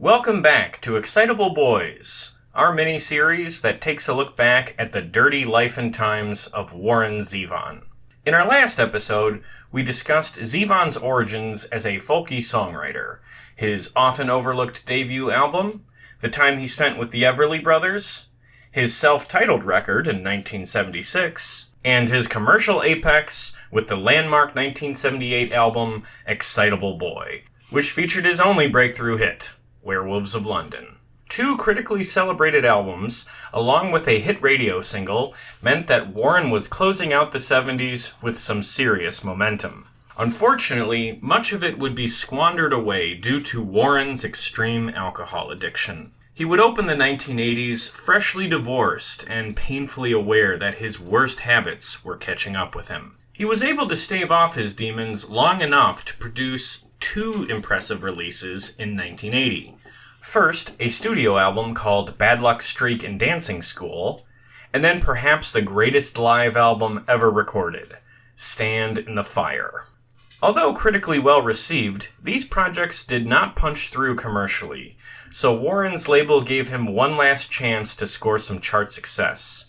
Welcome back to Excitable Boys, our mini-series that takes a look back at the dirty life and times of Warren Zevon. In our last episode, we discussed Zevon's origins as a folky songwriter, his often overlooked debut album, the time he spent with the Everly Brothers, his self-titled record in 1976, and his commercial apex with the landmark 1978 album Excitable Boy, which featured his only breakthrough hit, Werewolves of London. Two critically celebrated albums, along with a hit radio single, meant that Warren was closing out the 70s with some serious momentum. Unfortunately, much of it would be squandered away due to Warren's extreme alcohol addiction. He would open the 1980s freshly divorced and painfully aware that his worst habits were catching up with him. He was able to stave off his demons long enough to produce two impressive releases in 1980. First, a studio album called Bad Luck Streak and Dancing School, and then perhaps the greatest live album ever recorded, Stand in the Fire. Although critically well received, these projects did not punch through commercially, so Warren's label gave him one last chance to score some chart success.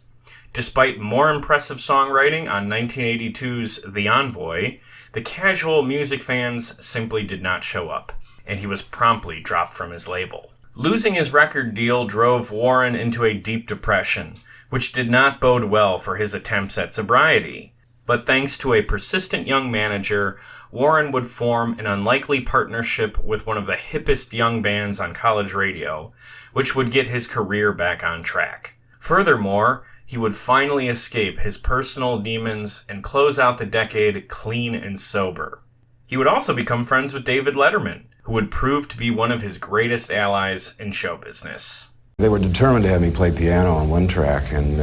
Despite more impressive songwriting on 1982's The Envoy, the casual music fans simply did not show up, and he was promptly dropped from his label. Losing his record deal drove Warren into a deep depression, which did not bode well for his attempts at sobriety. But thanks to a persistent young manager, Warren would form an unlikely partnership with one of the hippest young bands on college radio, which would get his career back on track. Furthermore, he would finally escape his personal demons and close out the decade clean and sober. He would also become friends with David Letterman, who would prove to be one of his greatest allies in show business. They were determined to have me play piano on one track, and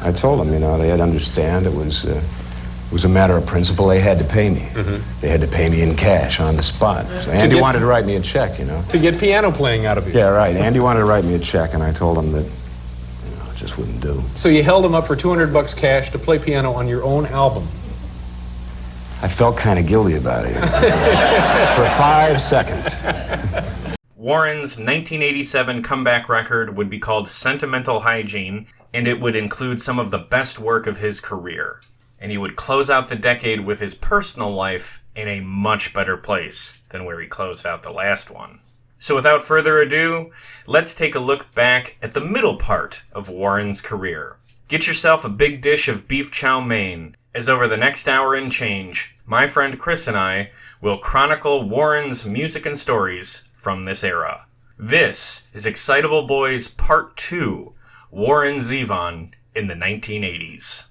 I told them, they had to understand it was a matter of principle. They had to pay me. Mm-hmm. They had to pay me in cash on the spot. So Andy wanted to write me a check, To get piano playing out of you. Yeah, right. Andy wanted to write me a check, and I told him that it just wouldn't do. So you held him up for $200 cash to play piano on your own album. I felt kind of guilty about it. For 5 seconds. Warren's 1987 comeback record would be called Sentimental Hygiene, and it would include some of the best work of his career. And he would close out the decade with his personal life in a much better place than where he closed out the last one. So without further ado, let's take a look back at the middle part of Warren's career. Get yourself a big dish of beef chow mein, as over the next hour and change, my friend Chris and I will chronicle Warren's music and stories from this era. This is Excitable Boys Part 2, Warren Zevon in the 1980s.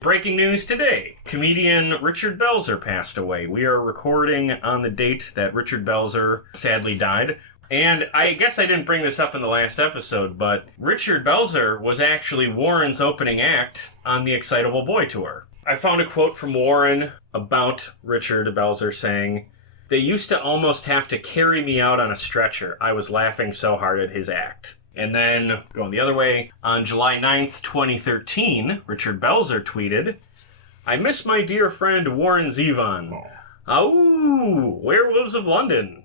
Breaking news today. Comedian Richard Belzer passed away. We are recording on the date that Richard Belzer sadly died. And I guess I didn't bring this up in the last episode, but Richard Belzer was actually Warren's opening act on the Excitable Boy tour. I found a quote from Warren about Richard Belzer saying, "They used to almost have to carry me out on a stretcher. I was laughing so hard at his act." And then, going the other way, on July 9th, 2013, Richard Belzer tweeted, "I miss my dear friend Warren Zevon. Ooh, Werewolves of London."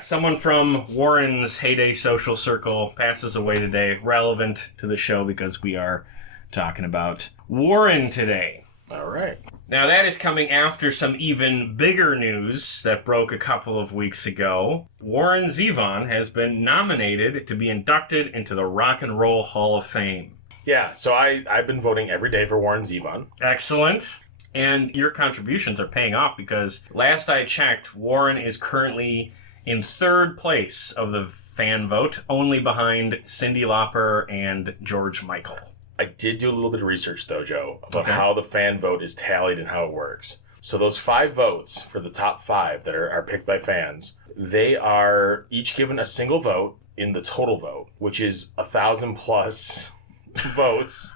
Someone from Warren's heyday social circle passes away today, relevant to the show because we are talking about Warren today. All right. Now that is coming after some even bigger news that broke a couple of weeks ago. Warren Zevon has been nominated to be inducted into the Rock and Roll Hall of Fame. Yeah, so I've been voting every day for Warren Zevon. Excellent. And your contributions are paying off because last I checked, Warren is currently in third place of the fan vote, only behind Cyndi Lauper and George Michael. I did do a little bit of research, though, Joe, about how the fan vote is tallied and how it works. So those 5 votes for the top 5 that are picked by fans, they are each given a single vote in the total vote, which is 1,000 plus votes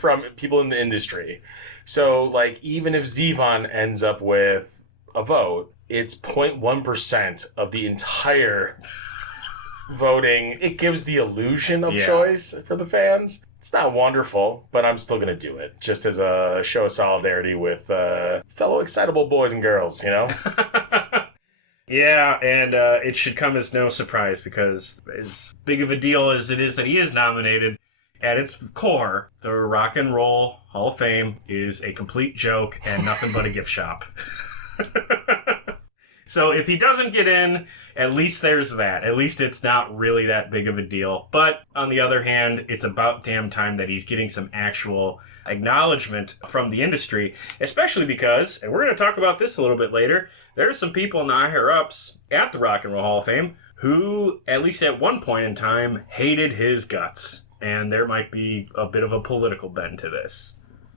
from people in the industry. So, even if Zevon ends up with a vote, it's 0.1% of the entire voting. It gives the illusion of choice for the fans. It's not wonderful, but I'm still going to do it, just as a show of solidarity with fellow excitable boys and girls, Yeah, and it should come as no surprise because as big of a deal as it is that he is nominated, at its core, the Rock and Roll Hall of Fame is a complete joke and nothing but a gift shop. So if he doesn't get in, at least there's that. At least it's not really that big of a deal. But on the other hand, it's about damn time that he's getting some actual acknowledgement from the industry, especially because, and we're going to talk about this a little bit later, there's some people in the higher-ups at the Rock and Roll Hall of Fame who, at least at one point in time, hated his guts. And there might be a bit of a political bend to this.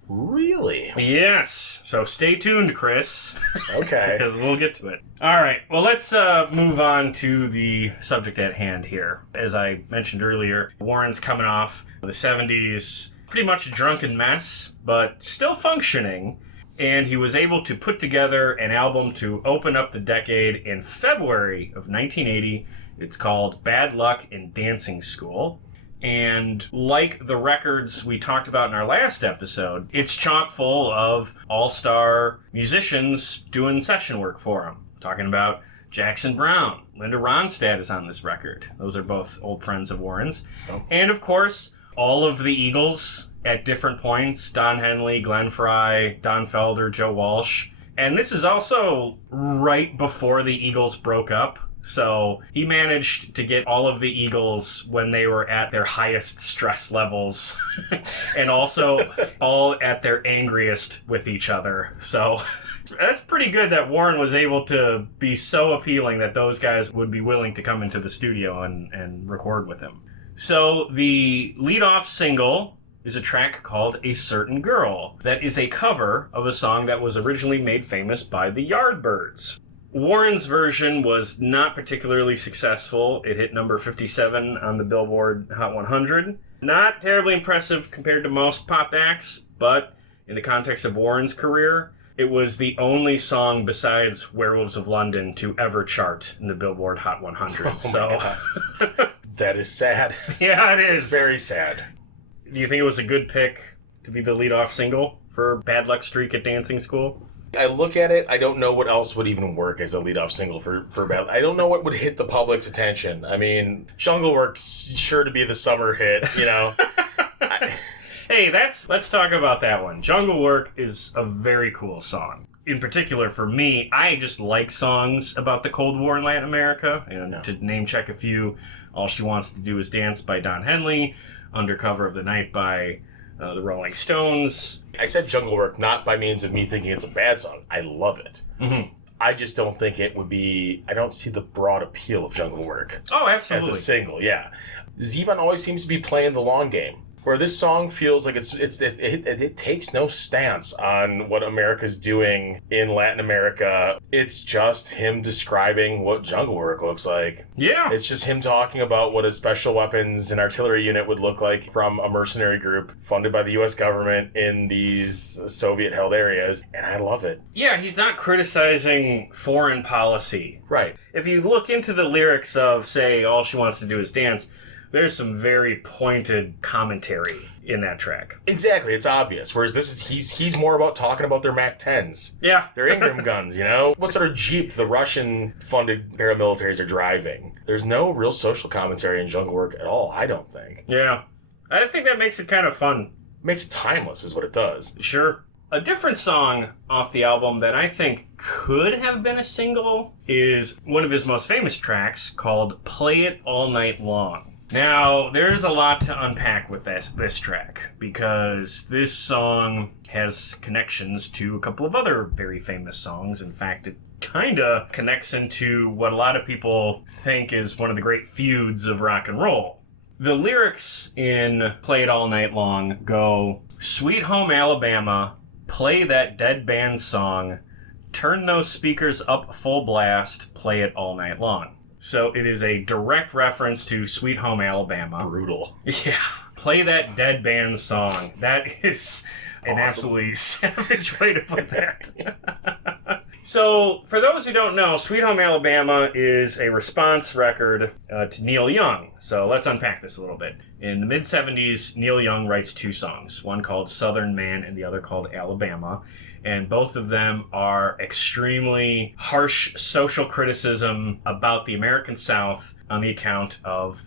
Really? Yes. So stay tuned, Chris. Okay. Because we'll get to it. All right. Well, let's move on to the subject at hand here. As I mentioned earlier, Warren's coming off the 70s, pretty much a drunken mess, but still functioning. And he was able to put together an album to open up the decade in February of 1980. It's called Bad Luck in Dancing School. And like the records we talked about in our last episode, it's chock full of all-star musicians doing session work for him. Talking about Jackson Browne, Linda Ronstadt is on this record. Those are both old friends of Warren's. Oh. And of course, all of the Eagles at different points. Don Henley, Glenn Frey, Don Felder, Joe Walsh. And this is also right before the Eagles broke up. So he managed to get all of the Eagles when they were at their highest stress levels and also all at their angriest with each other. So that's pretty good that Warren was able to be so appealing that those guys would be willing to come into the studio and record with him. So the lead-off single is a track called A Certain Girl that is a cover of a song that was originally made famous by the Yardbirds. Warren's version was not particularly successful. It hit number 57 on the Billboard Hot 100. Not terribly impressive compared to most pop acts, but in the context of Warren's career, it was the only song besides Werewolves of London to ever chart in the Billboard Hot 100. That is sad. Yeah, it is. It's very sad. Do you think it was a good pick to be the lead-off single for Bad Luck Streak at Dancing School? I look at it, I don't know what else would even work as a lead-off single for Bad. I don't know what would hit the public's attention. I mean, Jungle Work's sure to be the summer hit, you know. Hey, let's talk about that one. Jungle Work is a very cool song. In particular, for me, I just like songs about the Cold War in Latin America. And to name check a few, All She Wants to Do Is Dance by Don Henley, Under Cover of the Night by the Rolling Stones. I said Jungle Work not by means of me thinking it's a bad song. I love it. Mm-hmm. I just don't think it would be... I don't see the broad appeal of Jungle Work. Oh, absolutely. As a single, yeah. Zevon always seems to be playing the long game. Where this song feels like it takes no stance on what America's doing in Latin America. It's just him describing what Jungle Work looks like. Yeah. It's just him talking about what a special weapons and artillery unit would look like from a mercenary group funded by the U.S. government in these Soviet-held areas. And I love it. Yeah, he's not criticizing foreign policy. Right. If you look into the lyrics of, say, All She Wants to Do Is Dance... there's some very pointed commentary in that track. Exactly, it's obvious. Whereas this is he's more about talking about their MAC-10s. Yeah. Their Ingram guns, you know? What sort of Jeep the Russian-funded paramilitaries are driving. There's no real social commentary in Jungle Work at all, I don't think. Yeah. I think that makes it kind of fun. Makes it timeless is what it does. Sure. A different song off the album that I think could have been a single is one of his most famous tracks called Play It All Night Long. Now, there's a lot to unpack with this track, because this song has connections to a couple of other very famous songs. In fact, it kind of connects into what a lot of people think is one of the great feuds of rock and roll. The lyrics in Play It All Night Long go, "Sweet Home Alabama, play that dead band song, turn those speakers up full blast, play it all night long." So it is a direct reference to Sweet Home Alabama. Brutal. Yeah. Play that dead band song. That is an absolutely savage way to put that. So, for those who don't know, Sweet Home Alabama is a response record to Neil Young. So, let's unpack this a little bit. In the mid-'70s, Neil Young writes two songs, one called Southern Man and the other called Alabama. And both of them are extremely harsh social criticism about the American South on the account of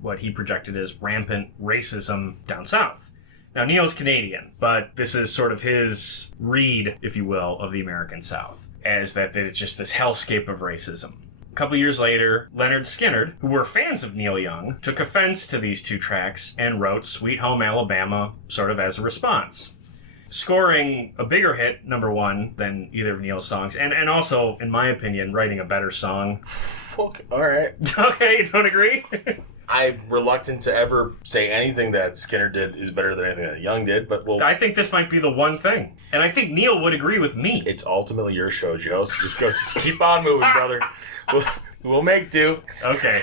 what he projected as rampant racism down south. Now, Neil's Canadian, but this is sort of his read, if you will, of the American South, as that it's just this hellscape of racism. A couple years later, Leonard Skinner, who were fans of Neil Young, took offense to these two tracks and wrote Sweet Home Alabama sort of as a response, scoring a bigger hit, number one, than either of Neil's songs, and also, in my opinion, writing a better song. Okay, all right. Okay, you don't agree? I'm reluctant to ever say anything that Skinner did is better than anything that Young did, but I think this might be the one thing. And I think Neil would agree with me. It's ultimately your show, Joe, so just keep on moving, brother. We'll make do. Okay.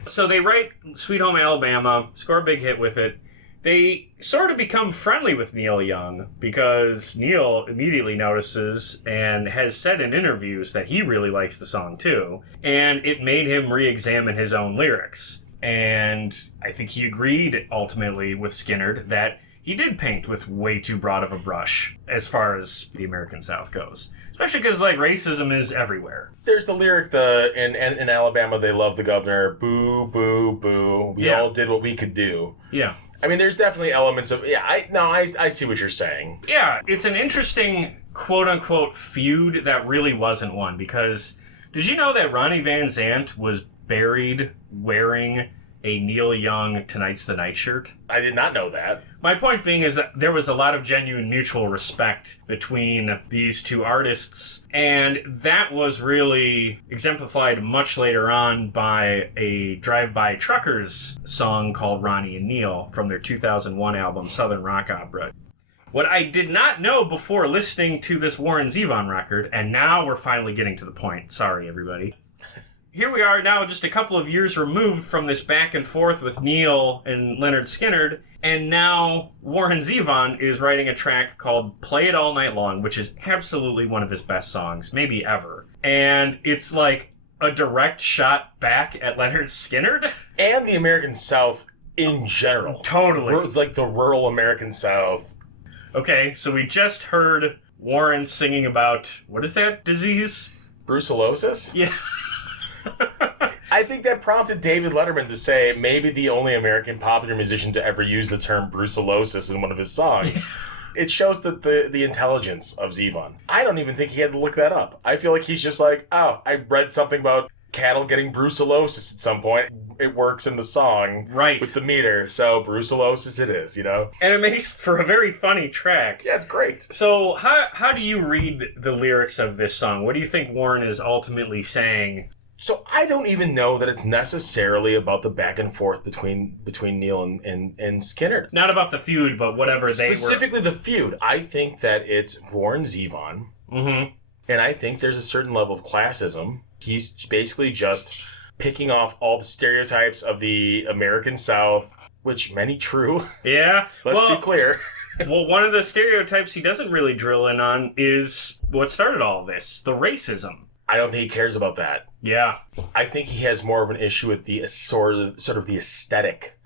So they write Sweet Home Alabama, score a big hit with it. They sort of become friendly with Neil Young because Neil immediately notices and has said in interviews that he really likes the song too, and it made him re-examine his own lyrics. And I think he agreed ultimately with Skinner that he did paint with way too broad of a brush as far as the American South goes. Especially because, racism is everywhere. There's the lyric, in Alabama, they love the governor. Boo, boo, boo. We all did what we could do. Yeah. I mean, there's definitely elements of... Yeah, I see what you're saying. Yeah, it's an interesting quote-unquote feud that really wasn't one. Because did you know that Ronnie Van Zant was buried wearing a Neil Young Tonight's the Night shirt? I did not know that. My point being is that there was a lot of genuine mutual respect between these two artists, and that was really exemplified much later on by a Drive-By Truckers song called Ronnie and Neil from their 2001 album Southern Rock Opera. What I did not know before listening to this Warren Zevon record, and now we're finally getting to the point, sorry everybody. Here we are now just a couple of years removed from this back and forth with Neil and Leonard Skinner, and now Warren Zevon is writing a track called Play It All Night Long, which is absolutely one of his best songs, maybe ever. And it's like a direct shot back at Leonard Skinner. And the American South in general. Totally. It's like the rural American South. Okay, so we just heard Warren singing about, what is that disease? Brucellosis? Yeah. I think that prompted David Letterman to say maybe the only American popular musician to ever use the term brucellosis in one of his songs. It shows that the intelligence of Zevon. I don't even think he had to look that up. I feel like he's just like, oh, I read something about cattle getting brucellosis at some point. It works in the song right with the meter, so brucellosis it is, And it makes for a very funny track. Yeah, it's great. So how do you read the lyrics of this song? What do you think Warren is ultimately saying? So I don't even know that it's necessarily about the back and forth between Neil and Skinner. Not about the feud, but whatever they were. Specifically the feud. I think that it's Warren Zevon. Mm-hmm. And I think there's a certain level of classism. He's basically just picking off all the stereotypes of the American South, which many true. Yeah. Let's be clear. Well, one of the stereotypes he doesn't really drill in on is what started all of this, the racism. I don't think he cares about that. Yeah. I think he has more of an issue with the sort of the aesthetic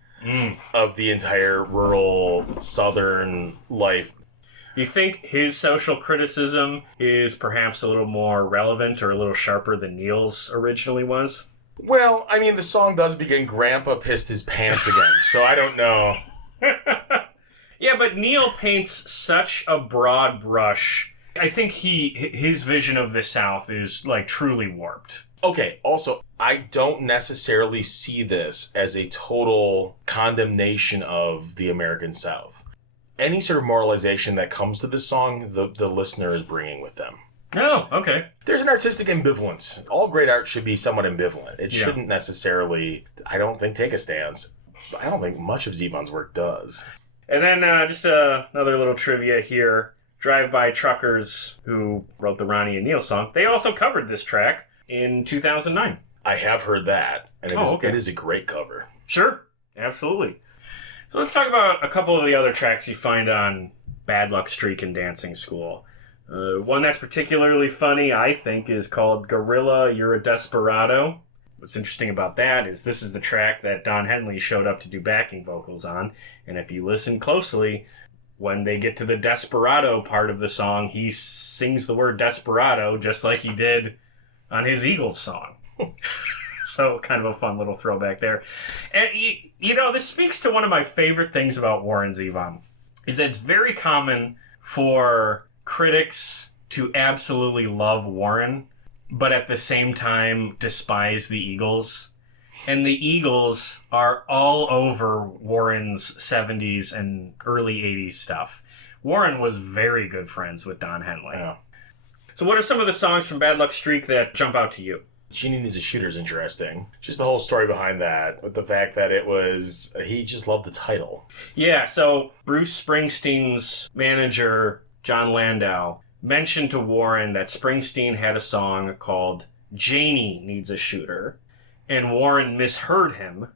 of the entire rural Southern life. You think his social criticism is perhaps a little more relevant or a little sharper than Neil's originally was? Well, I mean, the song does begin, Grandpa pissed his pants again, so I don't know. Yeah, but Neil paints such a broad brush. I think his vision of the South is, truly warped. Okay, also, I don't necessarily see this as a total condemnation of the American South. Any sort of moralization that comes to this song, the listener is bringing with them. Oh, okay. There's an artistic ambivalence. All great art should be somewhat ambivalent. It shouldn't necessarily, I don't think, take a stance. I don't think much of Zevon's work does. And then just another little trivia here. Drive-By Truckers, who wrote the Ronnie and Neil song, they also covered this track in 2009. I have heard that, and it is a great cover. Sure, absolutely. So let's talk about a couple of the other tracks you find on Bad Luck Streak and Dancing School. One that's particularly funny, I think, is called Gorilla, You're a Desperado. What's interesting about that is this is the track that Don Henley showed up to do backing vocals on. And if you listen closely, when they get to the desperado part of the song, he sings the word desperado just like he did on his Eagles song. So kind of a fun little throwback there. And, you know, this speaks to one of my favorite things about Warren Zevon, is that it's very common for critics to absolutely love Warren, but at the same time despise the Eagles. And the Eagles are all over Warren's 70s and early 80s stuff. Warren was very good friends with Don Henley. Yeah. So what are some of the songs from Bad Luck Streak that jump out to you? Genie Needs a Shooter is interesting. Just the whole story behind that, with the fact that it was, he just loved the title. Yeah, so Bruce Springsteen's manager, John Landau, mentioned to Warren that Springsteen had a song called Janie Needs a Shooter, and Warren misheard him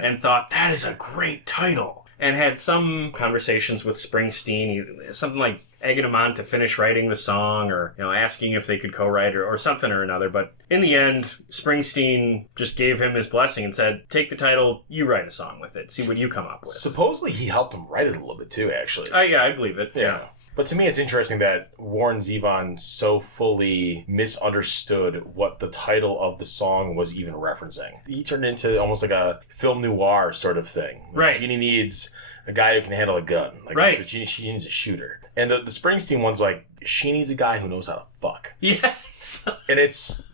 and thought, that is a great title. And had some conversations with Springsteen, something like egging him on to finish writing the song, or asking if they could co-write or something or another. But in the end, Springsteen just gave him his blessing and said, take the title, you write a song with it, see what you come up with. Supposedly he helped him write it a little bit too, actually. Yeah, I believe it. Yeah. But to me, it's interesting that Warren Zevon so fully misunderstood what the title of the song was even referencing. He turned it into almost like a film noir sort of thing. Right. Genie needs a guy who can handle a gun. Like, right. She needs a shooter. And the Springsteen one's like, she needs a guy who knows how to fuck. Yes. And it's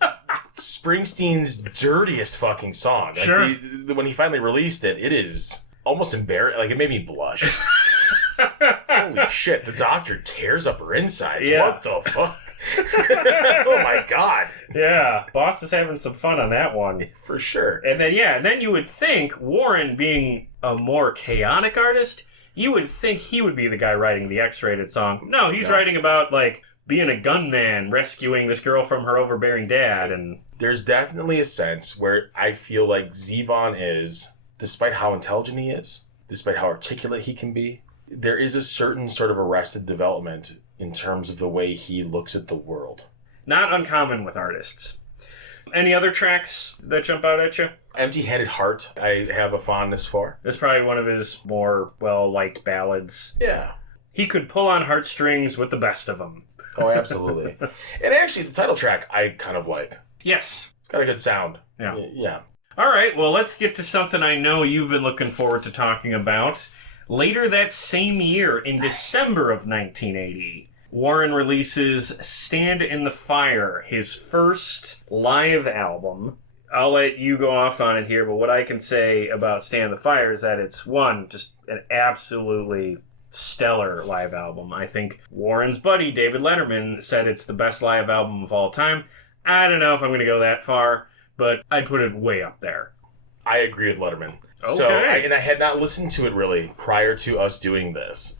Springsteen's dirtiest fucking song. Like, sure. When he finally released it, it is almost embarrassing. Like, it made me blush. Holy shit, the doctor tears up her insides. Yeah. What the fuck? Oh my god. Yeah, Boss is having some fun on that one. For sure. And then you would think, Warren being a more chaotic artist, you would think he would be the guy writing the X-rated song. No, he's writing about, like, being a gunman, rescuing this girl from her overbearing dad. And there's definitely a sense where I feel like Zevon is, despite how intelligent he is, despite how articulate he can be, there is a certain sort of arrested development in terms of the way he looks at the world. Not uncommon with artists. Any other tracks that jump out at you? Empty-Handed Heart, I have a fondness for. It's probably one of his more well-liked ballads. Yeah. He could pull on heartstrings with the best of them. Oh, absolutely. And actually, the title track, I kind of like. Yes. It's got a good sound. Yeah. Yeah. All right, well, let's get to something I know you've been looking forward to talking about. Later that same year, in December of 1980, Warren releases Stand in the Fire, his first live album. I'll let you go off on it here, but what I can say about Stand in the Fire is that it's, one, just an absolutely stellar live album. I think Warren's buddy, David Letterman, said it's the best live album of all time. I don't know if I'm going to go that far, but I'd put it way up there. I agree with Letterman. Okay. So, I had not listened to it really prior to us doing this.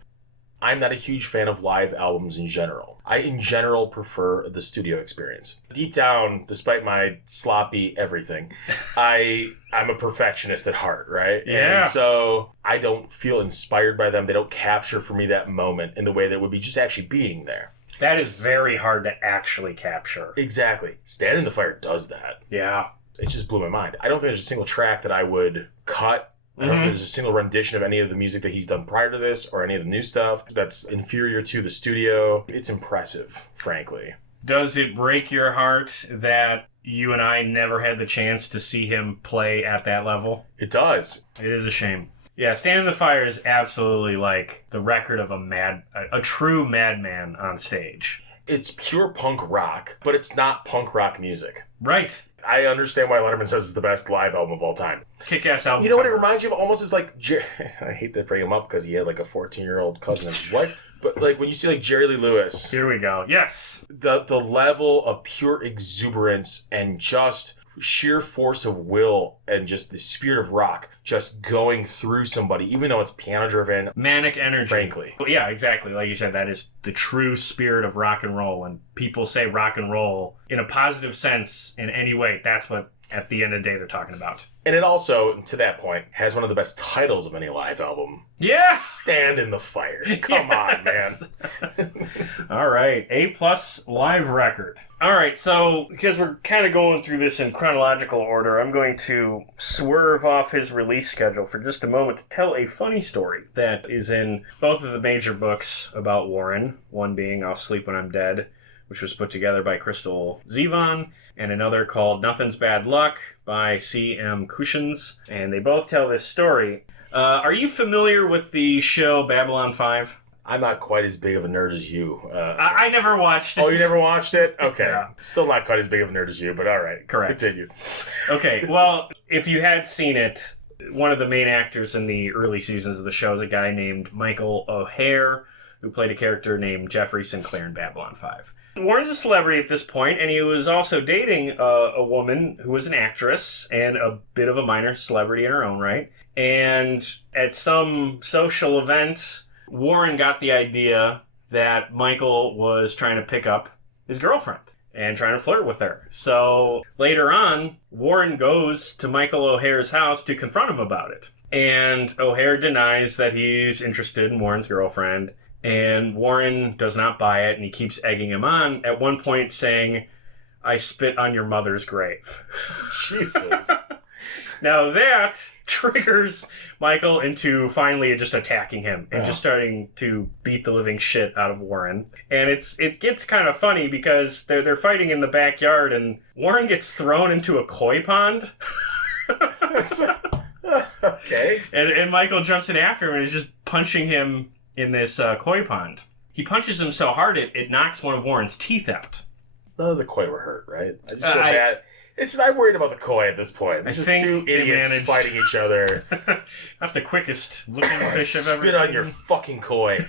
I'm not a huge fan of live albums in general. I, in general, prefer the studio experience. Deep down, despite my sloppy everything, I'm a perfectionist at heart, right? Yeah. And so I don't feel inspired by them. They don't capture for me that moment in the way that would be just actually being there. That is very hard to actually capture. Exactly. Stand in the Fire does that. Yeah. It just blew my mind. I don't think there's a single track that I would cut. I don't think there's a single rendition of any of the music that he's done prior to this or any of the new stuff that's inferior to the studio. It's impressive, frankly. Does it break your heart that you and I never had the chance to see him play at that level? It does. It is a shame. Yeah, Stand in the Fire is absolutely like the record of a true madman on stage. It's pure punk rock, but it's not punk rock music. Right. I understand why Letterman says it's the best live album of all time. Kick-ass album. You know what it reminds you of? Almost is like... I hate to bring him up because he had like a 14-year-old cousin of his wife. But like when you see like Jerry Lee Lewis... Here we go. Yes. The level of pure exuberance and just sheer force of will and just the spirit of rock just going through somebody, even though it's piano-driven. Manic energy. Frankly. Well, yeah, exactly. Like you said, that is the true spirit of rock and roll. When people say rock and roll in a positive sense in any way, that's what at the end of the day they're talking about. And it also, to that point, has one of the best titles of any live album. Yeah! Stand in the Fire. Come on, man. All right. A+ live record. All right, so because we're kind of going through this in chronological order, I'm going to swerve off his release schedule for just a moment to tell a funny story that is in both of the major books about Warren, one being I'll Sleep When I'm Dead, which was put together by Crystal Zevon, and another called Nothing's Bad Luck by C.M. Cushions, and they both tell this story. Are you familiar with the show Babylon 5? I'm not quite as big of a nerd as you. I never watched it. Oh, you never watched it? Okay. Yeah. Still not quite as big of a nerd as you, but all right. Correct. Continue. Okay, well, if you had seen it, one of the main actors in the early seasons of the show is a guy named Michael O'Hare, who played a character named Jeffrey Sinclair in Babylon 5. Warren's a celebrity at this point, and he was also dating a woman who was an actress and a bit of a minor celebrity in her own right. And at some social event, Warren got the idea that Michael was trying to pick up his girlfriend and trying to flirt with her. So later on, Warren goes to Michael O'Hare's house to confront him about it. And O'Hare denies that he's interested in Warren's girlfriend. And Warren does not buy it, and he keeps egging him on, at one point saying, "I spit on your mother's grave." Jesus. Now that triggers Michael into finally just attacking him and just starting to beat the living shit out of Warren. And it gets kind of funny because they're fighting in the backyard, and Warren gets thrown into a koi pond. Okay. And Michael jumps in after him and is just punching him in this koi pond. He punches him so hard it knocks one of Warren's teeth out. None of the koi were hurt, right? I just feel bad. I'm worried about the koi at this point. It's just two idiots fighting each other. Not the quickest looking fish I've ever seen. Spit on your fucking koi.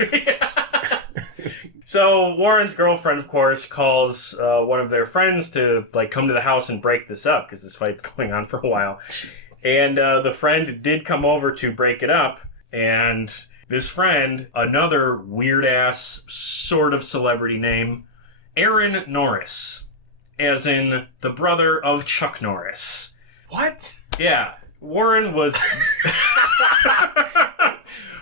So Warren's girlfriend, of course, calls one of their friends to come to the house and break this up because this fight's going on for a while. Jesus. And the friend did come over to break it up, and this friend, another weird-ass sort of celebrity name, Aaron Norris, as in the brother of Chuck Norris. What? Yeah. Warren was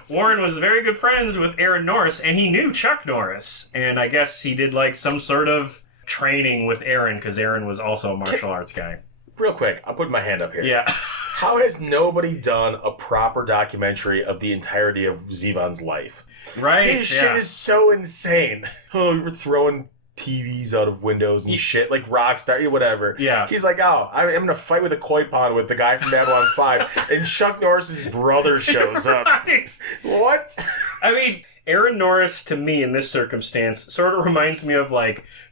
very good friends with Aaron Norris, and he knew Chuck Norris. And I guess he did some sort of training with Aaron, because Aaron was also a martial arts guy. Real quick, I'm putting my hand up here. Yeah. How has nobody done a proper documentary of the entirety of Zevon's life? Right? His shit is so insane. Oh, we were throwing TVs out of windows and shit, like Rockstar, whatever. Yeah. He's like, I'm going to fight with a koi pond with the guy from Babylon 5, and Chuck Norris's brother shows up. Right. What? I mean, Aaron Norris, to me, in this circumstance, sort of reminds me of,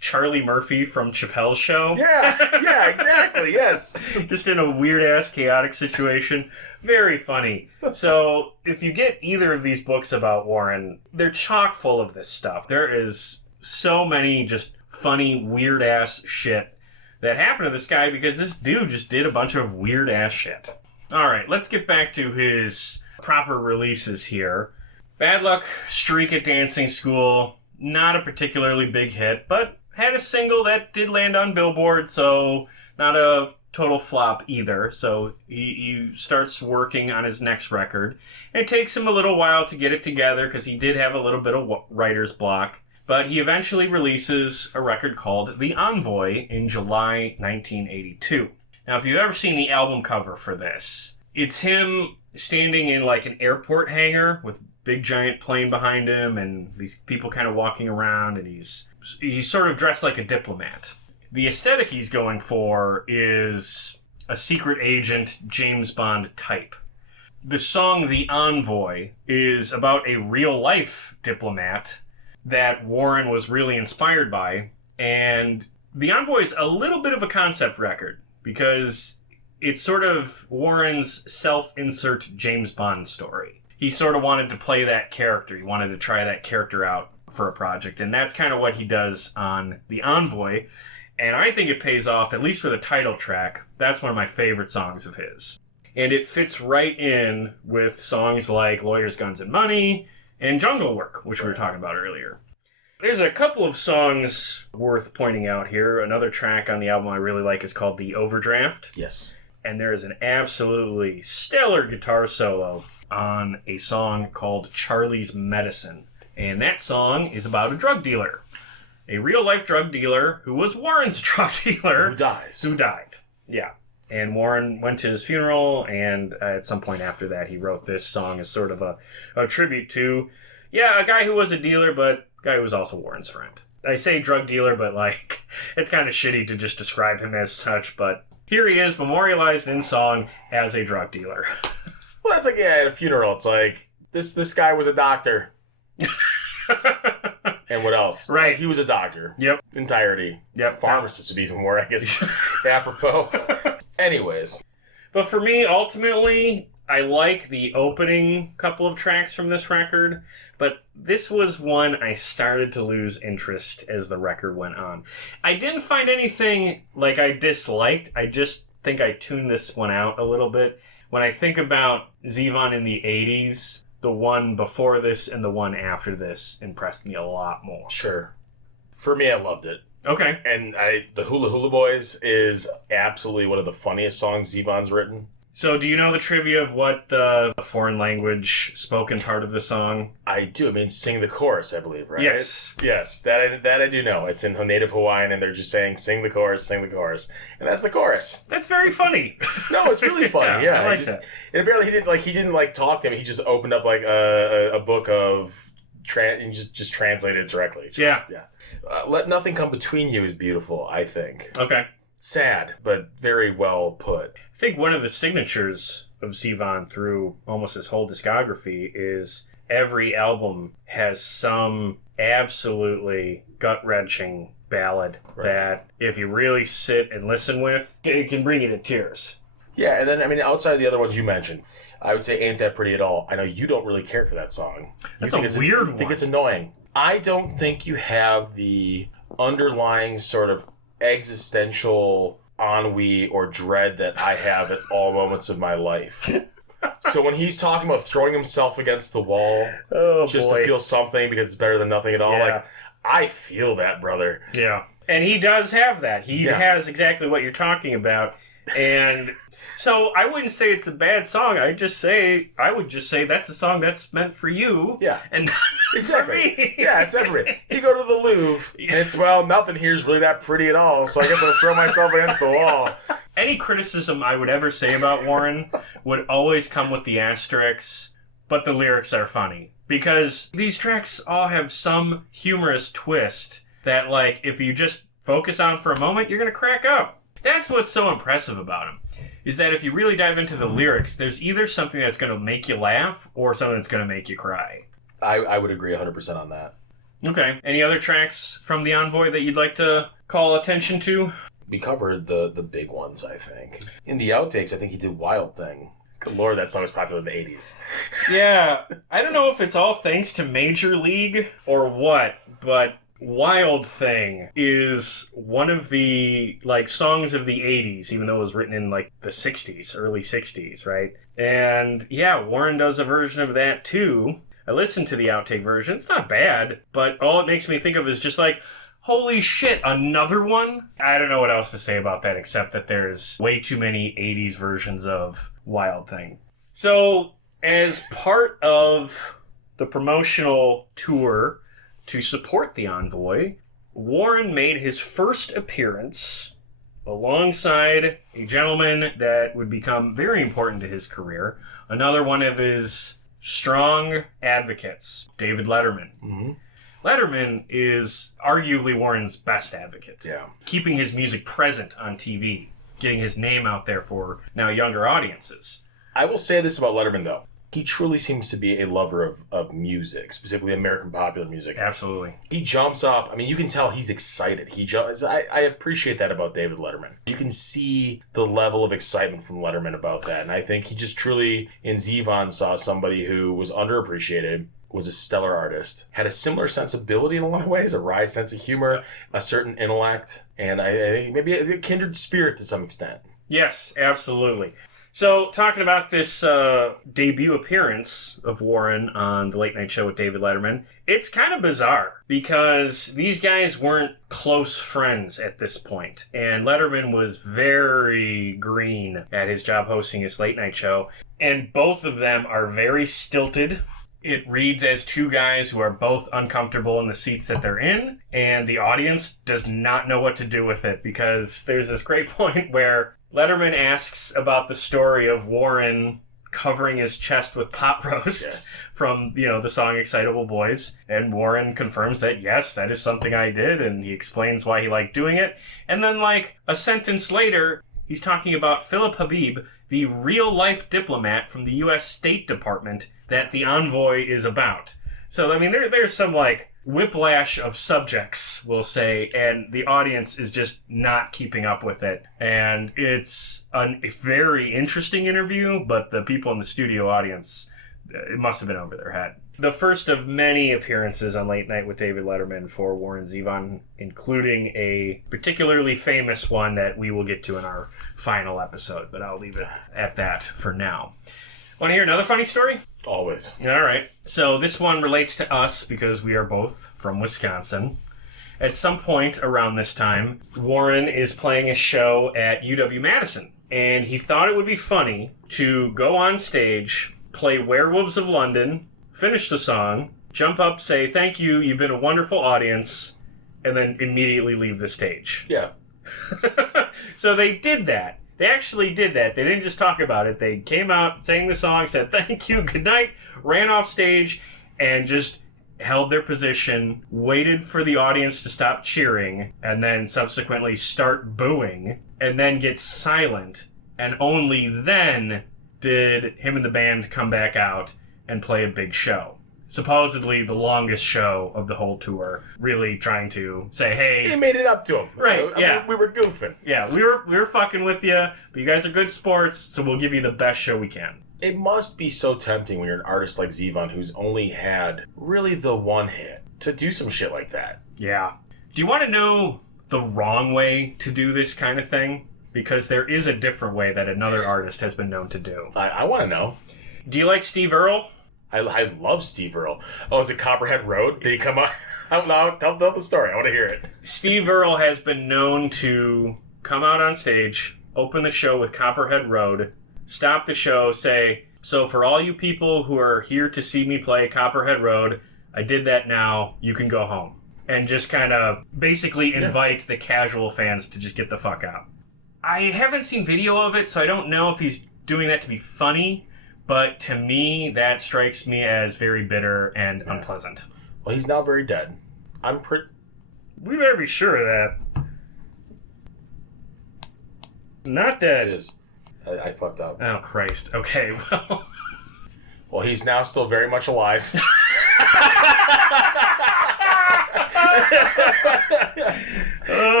Charlie Murphy from Chappelle's Show. Yeah, exactly, yes. Just in a weird-ass, chaotic situation. Very funny. So, if you get either of these books about Warren, they're chock full of this stuff. There is so many just funny, weird-ass shit that happened to this guy because this dude just did a bunch of weird-ass shit. All right, let's get back to his proper releases here. Bad Luck Streak at Dancing School, not a particularly big hit, but had a single that did land on Billboard, so not a total flop either. So he starts working on his next record. And it takes him a little while to get it together because he did have a little bit of writer's block. But he eventually releases a record called The Envoy in July 1982. Now, if you've ever seen the album cover for this, it's him standing in an airport hangar with big giant plane behind him and these people kind of walking around, and he's sort of dressed like a diplomat. The aesthetic he's going for is a secret agent James Bond type. The song The Envoy is about a real-life diplomat that Warren was really inspired by, and The Envoy is a little bit of a concept record because it's sort of Warren's self-insert James Bond story. He sort of wanted to play that character. He wanted to try that character out for a project, and that's kind of what he does on The Envoy, and I think it pays off, at least for the title track. That's one of my favorite songs of his. And it fits right in with songs like Lawyers, Guns, and Money and Jungle Work, which we were talking about earlier. There's a couple of songs worth pointing out here. Another track on the album I really like is called The Overdraft. Yes. And there is an absolutely stellar guitar solo on a song called Charlie's Medicine. And that song is about a drug dealer. A real-life drug dealer who was Warren's drug dealer. Who died. Yeah. And Warren went to his funeral, and at some point after that, he wrote this song as sort of a tribute to, a guy who was a dealer, but a guy who was also Warren's friend. I say drug dealer, but, it's kind of shitty to just describe him as such, but here he is, memorialized in song as a drug dealer. Well, that's at a funeral, it's like, this guy was a doctor. And what else? Right. He was a doctor. Yep. Entirety. Yep. Pharmacist would be even more, I guess, apropos. Anyways. But for me, ultimately, I like the opening couple of tracks from this record, but this was one I started to lose interest as the record went on. I didn't find anything I disliked. I just think I tuned this one out a little bit. When I think about Zevon in the 80s, the one before this and the one after this impressed me a lot more. Sure. For me, I loved it. Okay. And the Hula Hula Boys is absolutely one of the funniest songs Zevon's written. So do you know the trivia of what the foreign language spoken part of the song? I do. I mean, sing the chorus, I believe, right? Yes. Yes, that I do know. It's in native Hawaiian, and they're just saying, sing the chorus, and that's the chorus. That's very funny. No, it's really funny. Yeah, I like that. And apparently he didn't talk to him. He just opened up a book of and just translated it directly. Yeah. Let Nothing Come Between You is beautiful, I think. Okay. Sad, but very well put. I think one of the signatures of Zevon through almost his whole discography is every album has some absolutely gut-wrenching ballad that if you really sit and listen with, it can bring you to tears. Yeah, and then, outside of the other ones you mentioned, I would say Ain't That Pretty at All. I know you don't really care for that song. That's a weird one. I think it's annoying. I don't think you have the underlying sort of existential ennui or dread that I have at all moments of my life. So when he's talking about throwing himself against the wall to feel something because it's better than nothing at all, I feel that, brother. Yeah. And he does have that. He has exactly what you're talking about. And so I wouldn't say it's a bad song. I would just say that's a song that's meant for you. Yeah. And exactly. For me. Yeah, it's meant for me. You go to the Louvre, and it's, nothing here is really that pretty at all, so I guess I'll throw myself against the wall. Any criticism I would ever say about Warren would always come with the asterisks, but the lyrics are funny. Because these tracks all have some humorous twist that, if you just focus on for a moment, you're going to crack up. That's what's so impressive about him, is that if you really dive into the lyrics, there's either something that's going to make you laugh or something that's going to make you cry. I would agree 100% on that. Okay. Any other tracks from The Envoy that you'd like to call attention to? We covered the big ones, I think. In the outtakes, I think he did Wild Thing. Good Lord, that song was popular in the 80s. Yeah. I don't know if it's all thanks to Major League or what, but Wild Thing is one of the songs of the 80s, even though it was written in the 60s, early 60s, right? And Warren does a version of that too. I listened to the outtake version. It's not bad, but all it makes me think of is just holy shit, another one? I don't know what else to say about that except that there's way too many 80s versions of Wild Thing. So, as part of the promotional tour to support The Envoy, Warren made his first appearance alongside a gentleman that would become very important to his career, another one of his strong advocates, David Letterman. Mm-hmm. Letterman is arguably Warren's best advocate. Yeah. Keeping his music present on TV, getting his name out there for now younger audiences. I will say this about Letterman, though. He truly seems to be a lover of music, specifically American popular music. Absolutely. He jumps up. You can tell he's excited. I appreciate that about David Letterman. You can see the level of excitement from Letterman about that. And I think he just truly, in Zevon, saw somebody who was underappreciated, was a stellar artist, had a similar sensibility in a lot of ways, a wry sense of humor, a certain intellect, and I think maybe a kindred spirit to some extent. Yes, absolutely. So, talking about this debut appearance of Warren on the Late Night Show with David Letterman, it's kind of bizarre because these guys weren't close friends at this point. And Letterman was very green at his job hosting his late night show. And both of them are very stilted. It reads as two guys who are both uncomfortable in the seats that they're in, and the audience does not know what to do with it because there's this great point where Letterman asks about the story of Warren covering his chest with pot roast from, the song Excitable Boys. And Warren confirms that, yes, that is something I did, and he explains why he liked doing it. And then, a sentence later, he's talking about Philip Habib, the real-life diplomat from the U.S. State Department that the envoy is about. So, there's some, whiplash of subjects, we'll say, and the audience is just not keeping up with it. And it's a very interesting interview, but the people in the studio audience, it must have been over their head. The first of many appearances on Late Night with David Letterman for Warren Zevon, including a particularly famous one that we will get to in our final episode, but I'll leave it at that for now. Want to hear another funny story? Always. All right. So this one relates to us because we are both from Wisconsin. At some point around this time, Warren is playing a show at UW-Madison, and he thought it would be funny to go on stage, play Werewolves of London, finish the song, jump up, say, "Thank you, you've been a wonderful audience," and then immediately leave the stage. Yeah. So they did that. They actually did that. They didn't just talk about it. They came out, sang the song, said thank you, good night, ran off stage, and just held their position, waited for the audience to stop cheering, and then subsequently start booing, and then get silent. And only then did him and the band come back out and play a big show. Supposedly the longest show of the whole tour, really trying to say, hey... He made it up to him. Right, yeah. We were goofing. Yeah, we were fucking with you, but you guys are good sports, so we'll give you the best show we can. It must be so tempting when you're an artist like Zevon, who's only had really the one hit, to do some shit like that. Yeah. Do you want to know the wrong way to do this kind of thing? Because there is a different way that another artist has been known to do. I want to know. Do you like Steve Earle? I love Steve Earle. Oh, is it Copperhead Road? Did he come out? I don't know. Tell the story. I want to hear it. Steve Earle has been known to come out on stage, open the show with Copperhead Road, stop the show, say, "So for all you people who are here to see me play Copperhead Road, I did that now. You can go home." And just kind of basically invite the casual fans to just get the fuck out. I haven't seen video of it, so I don't know if he's doing that to be funny. But to me, that strikes me as very bitter and unpleasant. Well, he's now very dead. We better be sure of that. Not dead. It is. I fucked up. Oh, Christ. Okay, well... Well, he's now still very much alive.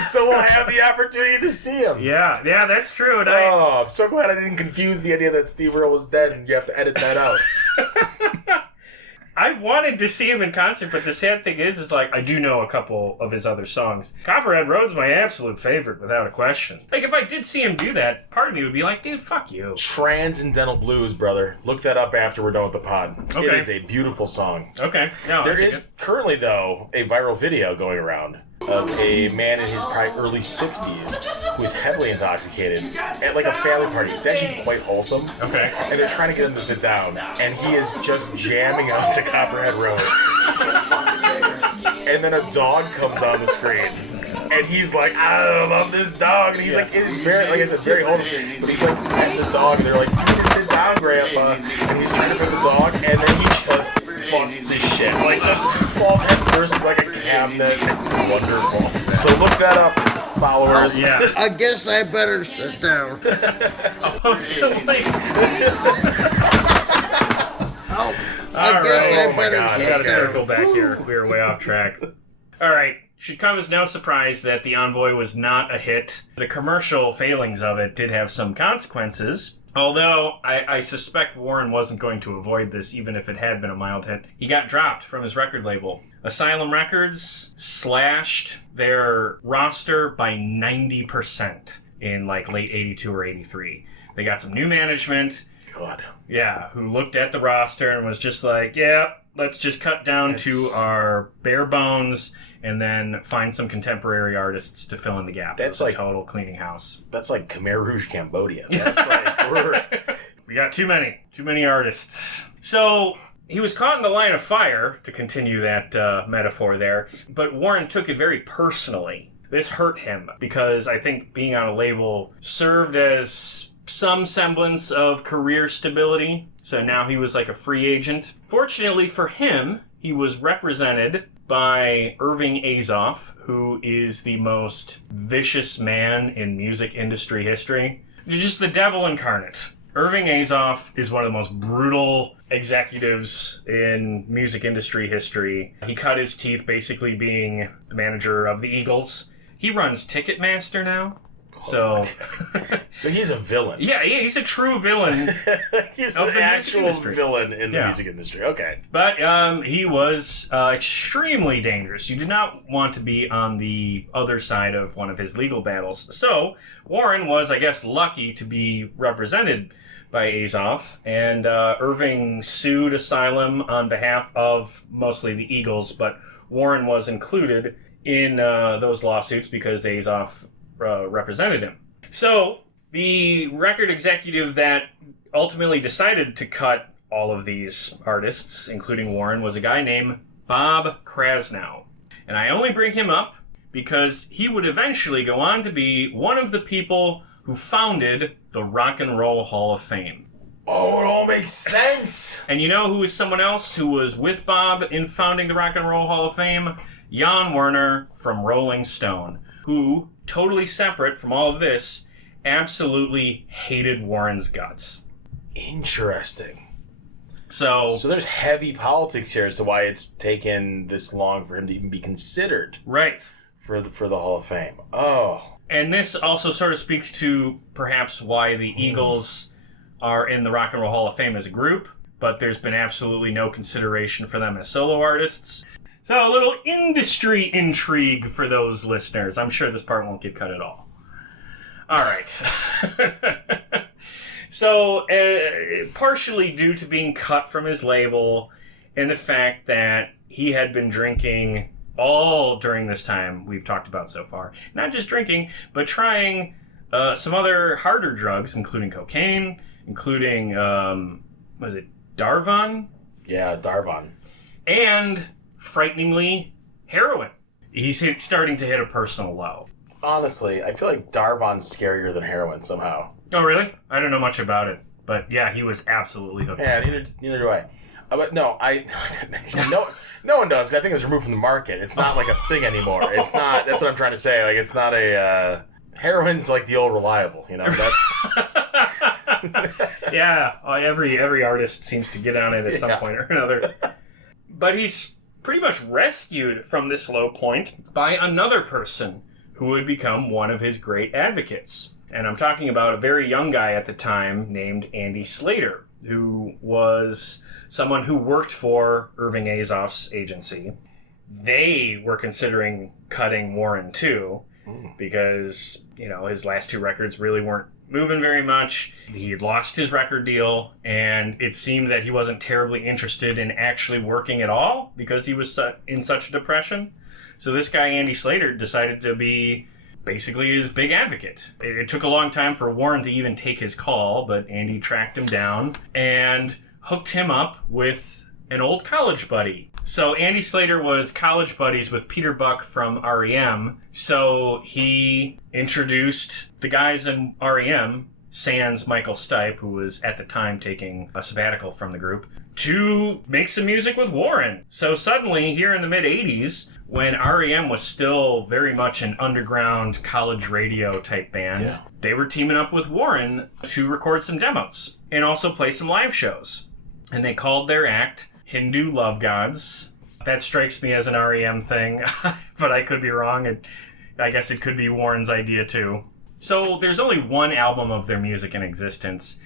So we'll have the opportunity to see him. Yeah, that's true. And I'm so glad I didn't confuse the idea that Steve Earle was dead and you have to edit that out. I've wanted to see him in concert, but the sad thing is I do know a couple of his other songs. Copperhead Road's my absolute favorite, without a question. If I did see him do that, part of me would be like, dude, fuck you. Transcendental Blues, brother. Look that up after we're done with the pod. Okay. It is a beautiful song. Okay. No, there is currently, though, a viral video going around of a man in his probably early 60s who is heavily intoxicated at a family party. It's actually quite wholesome. Okay. And they're trying to get him to sit down, and he is just jamming out to Copperhead Road. And then a dog comes on the screen. And he's like, I love this dog. And he's it's very, like I said, very wholesome. But he's petting the dog, and they're like, you need to sit down, Grandpa. And he's trying to pet the dog, and then he just busts his shit. Just falls head first like a cabinet. It's wonderful. So look that up, followers. Yeah. I guess I better sit down. Almost too late. I guess I better We gotta circle back here. We were way off track. Alright. Should come as no surprise that The Envoy was not a hit. The commercial failings of it did have some consequences. Although, I suspect Warren wasn't going to avoid this, even if it had been a mild hit. He got dropped from his record label. Asylum Records slashed their roster by 90% in late 82 or 83. They got some new management. God. Yeah, who looked at the roster and was just like, yeah, let's just cut down to our bare bones and then find some contemporary artists to fill in the gap. That's like a total cleaning house. That's like Khmer Rouge Cambodia. That's like we got too many artists. So he was caught in the line of fire, to continue that metaphor there, but Warren took it very personally. This hurt him because I think being on a label served as some semblance of career stability. So now he was like a free agent. Fortunately for him, he was represented by Irving Azoff, who is the most vicious man in music industry history. Just the devil incarnate. Irving Azoff is one of the most brutal executives in music industry history. He cut his teeth basically being the manager of the Eagles. He runs Ticketmaster now. So he's a villain. Yeah, he's a true villain. He's an actual villain in the music industry. Okay. But he was extremely dangerous. You did not want to be on the other side of one of his legal battles. So Warren was, I guess, lucky to be represented by Azoff, and Irving sued Asylum on behalf of mostly the Eagles, but Warren was included in those lawsuits because Azoff represented him. So the record executive that ultimately decided to cut all of these artists, including Warren, was a guy named Bob Krasnow. And I only bring him up because he would eventually go on to be one of the people who founded the Rock and Roll Hall of Fame. Oh, it all makes sense! And you know who was someone else who was with Bob in founding the Rock and Roll Hall of Fame? Jan Werner from Rolling Stone, who, totally separate from all of this, absolutely hated Warren's guts. Interesting. So there's heavy politics here as to why it's taken this long for him to even be considered. Right. For the Hall of Fame. Oh. And this also sort of speaks to perhaps why the Eagles are in the Rock and Roll Hall of Fame as a group, but there's been absolutely no consideration for them as solo artists. So a little industry intrigue for those listeners. I'm sure this part won't get cut at all. All right. So partially due to being cut from his label and the fact that he had been drinking all during this time we've talked about so far. Not just drinking, but trying some other harder drugs, including cocaine, including, was it Darvon? Yeah, Darvon. And, frighteningly, heroin. He's starting to hit a personal low. Honestly, I feel like Darvon's scarier than heroin somehow. Oh, really? I don't know much about it. But, yeah, he was absolutely hooked. Yeah, neither do I. But no, no one does, because I think it was removed from the market. It's not like a thing anymore. It's not, that's what I'm trying to say. Like, it's not a, heroin's like the old reliable, you know? That's... Yeah, every artist seems to get on it at some point or another. But he's pretty much rescued from this low point by another person who would become one of his great advocates. And I'm talking about a very young guy at the time named Andy Slater, who was someone who worked for Irving Azoff's agency. They were considering cutting Warren too, because, you know, his last two records really weren't moving very much. He had lost his record deal, and it seemed that he wasn't terribly interested in actually working at all because he was in such a depression. So this guy, Andy Slater, decided to be basically his big advocate. It took a long time for Warren to even take his call, but Andy tracked him down and hooked him up with an old college buddy. So Andy Slater was college buddies with Peter Buck from R.E.M. So he introduced the guys in R.E.M., sans Michael Stipe, who was at the time taking a sabbatical from the group, to make some music with Warren. So suddenly, here in the mid-'80s, when R.E.M. was still very much an underground college radio type band, they were teaming up with Warren to record some demos and also play some live shows. And they called their act Hindu Love Gods. That strikes me as an R.E.M. thing, but I could be wrong. I guess it could be Warren's idea too. So there's only one album of their music in existence,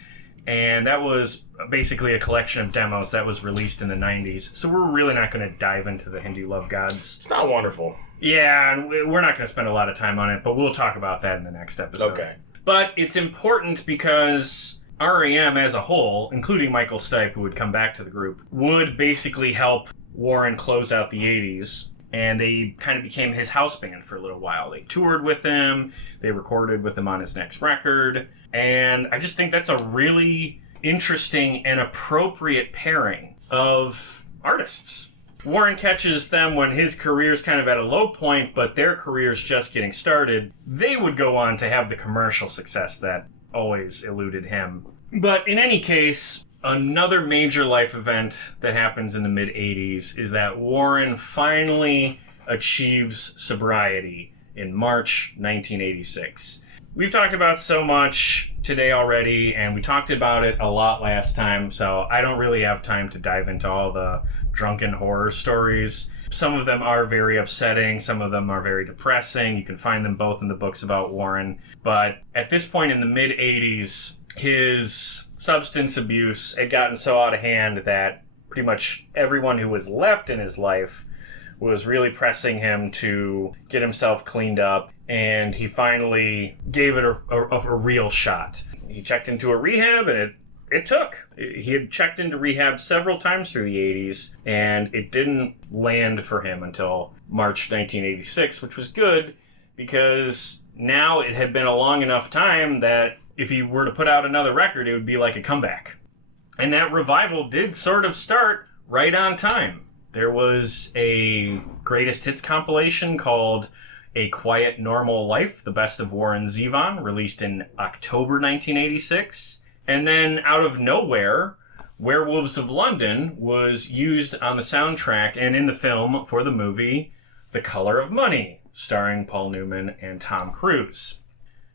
and that was basically a collection of demos that was released in the 90s. So we're really not going to dive into the Hindu Love Gods. It's not wonderful. Yeah, and we're not going to spend a lot of time on it, but we'll talk about that in the next episode. Okay. But it's important because R.E.M. as a whole, including Michael Stipe, who would come back to the group, would basically help Warren close out the 80s. And they kind of became his house band for a little while. They toured with him. They recorded with him on his next record. And I just think that's a really interesting and appropriate pairing of artists. Warren catches them when his career's kind of at a low point, but their career's just getting started. They would go on to have the commercial success that always eluded him. But in any case, another major life event that happens in the mid-'80s is that Warren finally achieves sobriety in March 1986. We've talked about so much today already, and we talked about it a lot last time, so I don't really have time to dive into all the drunken horror stories. Some of them are very upsetting, some of them are very depressing. You can find them both in the books about Warren. But at this point in the mid-'80s, his substance abuse had gotten so out of hand that pretty much everyone who was left in his life was really pressing him to get himself cleaned up, and he finally gave it a real shot. He checked into a rehab, and it took. He had checked into rehab several times through the 80s, and it didn't land for him until March 1986, which was good because now it had been a long enough time that if he were to put out another record, it would be like a comeback. And that revival did sort of start right on time. There was a greatest hits compilation called A Quiet Normal Life, the best of Warren Zevon, released in October 1986. And then out of nowhere, Werewolves of London was used on the soundtrack and in the film for the movie The Color of Money, starring Paul Newman and Tom Cruise.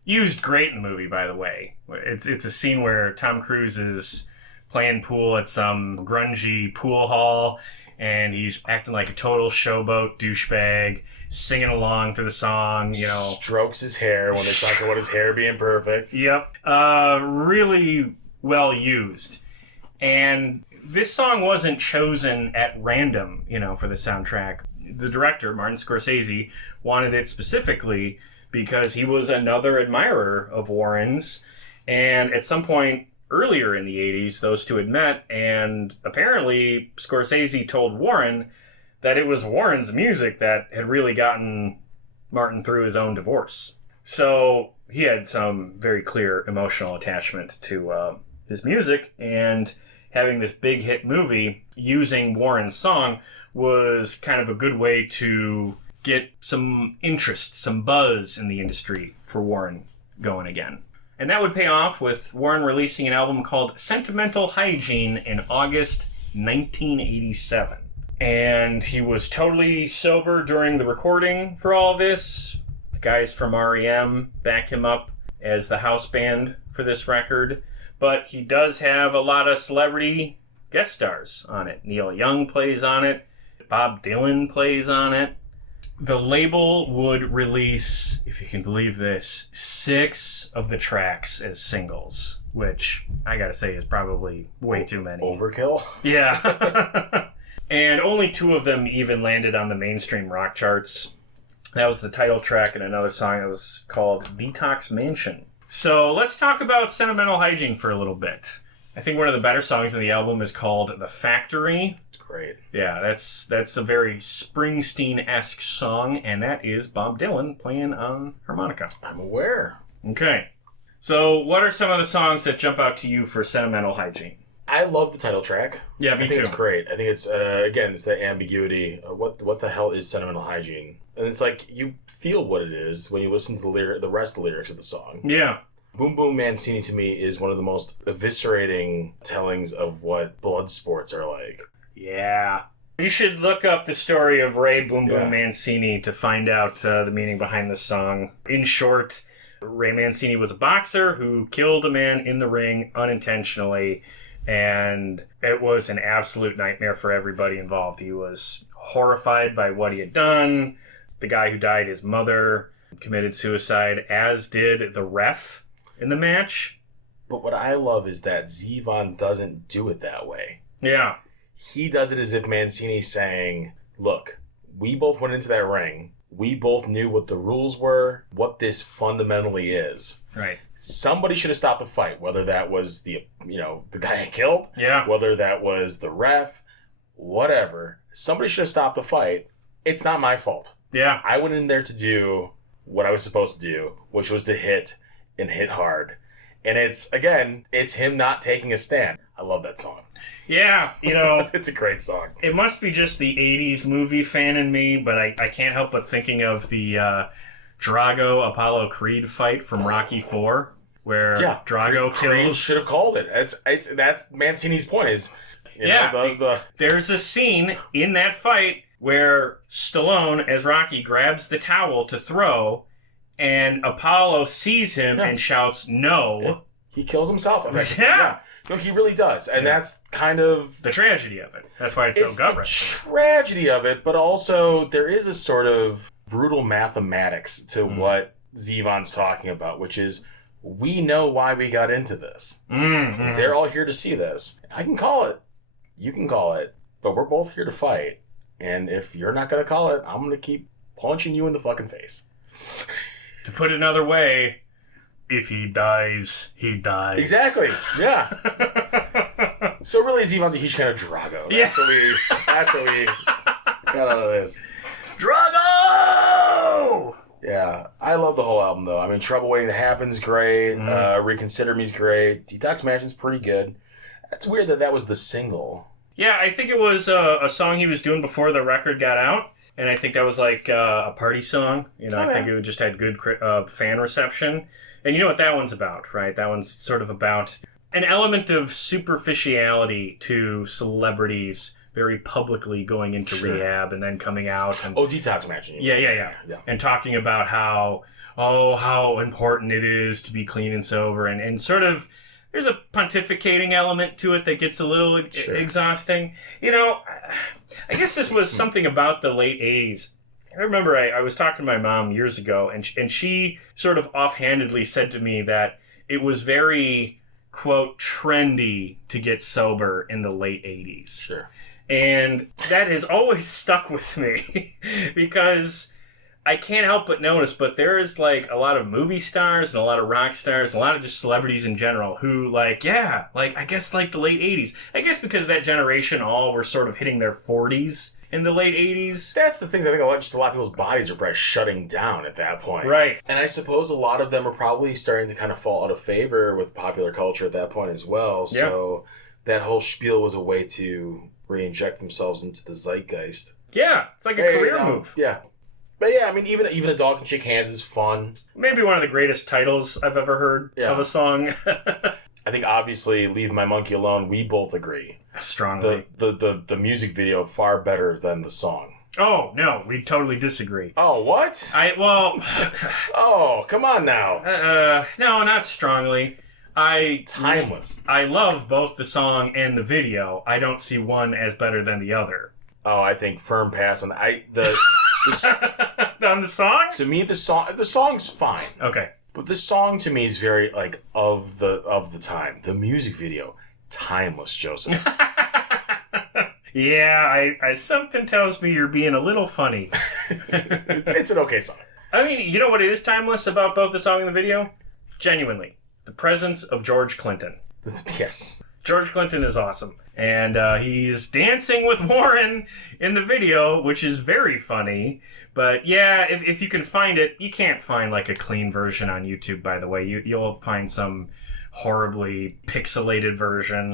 Used great in the movie, by the way. It's a scene where Tom Cruise is playing pool at some grungy pool hall, and he's acting like a total showboat douchebag, singing along to the song, you know. Strokes his hair when they talk about his hair being perfect. Yep. Really well used. And this song wasn't chosen at random, you know, for the soundtrack. The director, Martin Scorsese, wanted it specifically because he was another admirer of Warren's. And at some point earlier in the 80s, those two had met, and apparently Scorsese told Warren that it was Warren's music that had really gotten Martin through his own divorce. So he had some very clear emotional attachment to his music, and having this big hit movie using Warren's song was kind of a good way to get some interest, some buzz in the industry for Warren going again. And that would pay off with Warren releasing an album called Sentimental Hygiene in August 1987. And he was totally sober during the recording for all this. The guys from R.E.M. back him up as the house band for this record. But he does have a lot of celebrity guest stars on it. Neil Young plays on it. Bob Dylan plays on it. The label would release, if you can believe this, 6 of the tracks as singles, which I gotta say is probably way too many. Overkill? Yeah. And only 2 of them even landed on the mainstream rock charts. That was the title track and another song that was called Detox Mansion. So let's talk about Sentimental Hygiene for a little bit. I think one of the better songs in the album is called The Factory. Great. Yeah, that's a very Springsteen-esque song, and that is Bob Dylan playing on harmonica. I'm aware. Okay. So what are some of the songs that jump out to you for Sentimental Hygiene? I love the title track. Yeah, me I think too. it's great. I think it's, again, it's that ambiguity. What the hell is sentimental hygiene? And it's like, you feel what it is when you listen to the rest of the lyrics of the song. Yeah. Boom Boom Mancini to me is one of the most eviscerating tellings of what blood sports are like. Yeah. You should look up the story of Ray Boom Boom Yeah. Mancini to find out the meaning behind this song. In short, Ray Mancini was a boxer who killed a man in the ring unintentionally, and it was an absolute nightmare for everybody involved. He was horrified by what he had done. The guy who died, his mother, committed suicide, as did the ref in the match. But what I love is that Zevon doesn't do it that way. Yeah. He does it as if Mancini's saying, look, we both went into that ring. We both knew what the rules were, what this fundamentally is. Right. Somebody should have stopped the fight, whether that was the guy I killed, whether that was the ref, whatever. Somebody should have stopped the fight. It's not my fault. Yeah. I went in there to do what I was supposed to do, which was to hit and hit hard. And it's him not taking a stand. I love that song. Yeah, it's a great song. It must be just the 80s movie fan in me, but I can't help but thinking of the Drago Apollo Creed fight from Rocky IV, where Drago Creed kills. Should have called it. That's Mancini's point. There's a scene in that fight where Stallone, as Rocky, grabs the towel to throw, and Apollo sees him and shouts, "No!" Yeah. He kills himself. Yeah. No, he really does. And that's kind of the tragedy of it. That's why it's so gut-wrenching. Tragedy of it, but also there is a sort of brutal mathematics to what Zevon's talking about, which is we know why we got into this. Mm-hmm. They're all here to see this. I can call it. You can call it. But we're both here to fight. And if you're not going to call it, I'm going to keep punching you in the fucking face. To put it another way, if he dies, he dies. Exactly. Yeah. So really, Zevon's a huge fan of Drago. That's what we got out of this. Drago! Yeah. I love the whole album, though. I mean, Trouble Waiting to Happen's great. Reconsider Me's great. Detox Mansion's pretty good. That's weird that was the single. Yeah, I think it was a song he was doing before the record got out. And I think that was like a party song. I think it just had good fan reception. And you know what that one's about, right? That one's sort of about an element of superficiality to celebrities very publicly going into rehab and then coming out. And, Detox Mansion. Yeah. And talking about how important it is to be clean and sober. And sort of, there's a pontificating element to it that gets a little exhausting. I guess this was something about the late 80s. I remember I was talking to my mom years ago, and she sort of offhandedly said to me that it was very, quote, trendy to get sober in the late 80s. Sure. And that has always stuck with me because I can't help but notice, but there is like a lot of movie stars and a lot of rock stars, and a lot of just celebrities in general who I guess like the late 80s. I guess because that generation all were sort of hitting their 40s in the late 80s. That's the things I think a lot of people's bodies are probably shutting down at that point. Right. And I suppose a lot of them are probably starting to kind of fall out of favor with popular culture at that point as well. Yeah. So that whole spiel was a way to re-inject themselves into the zeitgeist. Yeah, it's like a career move. Yeah. But yeah, I mean, even A Dog Can Shake Hands is fun. Maybe one of the greatest titles I've ever heard of a song. I think obviously Leave My Monkey Alone, we both agree. Strongly. The music video far better than the song. Oh, no, we totally disagree. Oh, what? Oh, come on now. No, not strongly. Timeless. I love both the song and the video. I don't see one as better than the other. Oh, I think firm pass on on the song? To me, the song's fine. Okay. But the song to me is very of the time. The music video, timeless, Joseph. Yeah, I something tells me you're being a little funny. It's an okay song. I mean, you know what is timeless about both the song and the video? Genuinely, the presence of George Clinton. Yes. George Clinton is awesome. And he's dancing with Warren in the video, which is very funny. But yeah, if you can find it, you can't find like a clean version on YouTube, by the way. You'll find some horribly pixelated version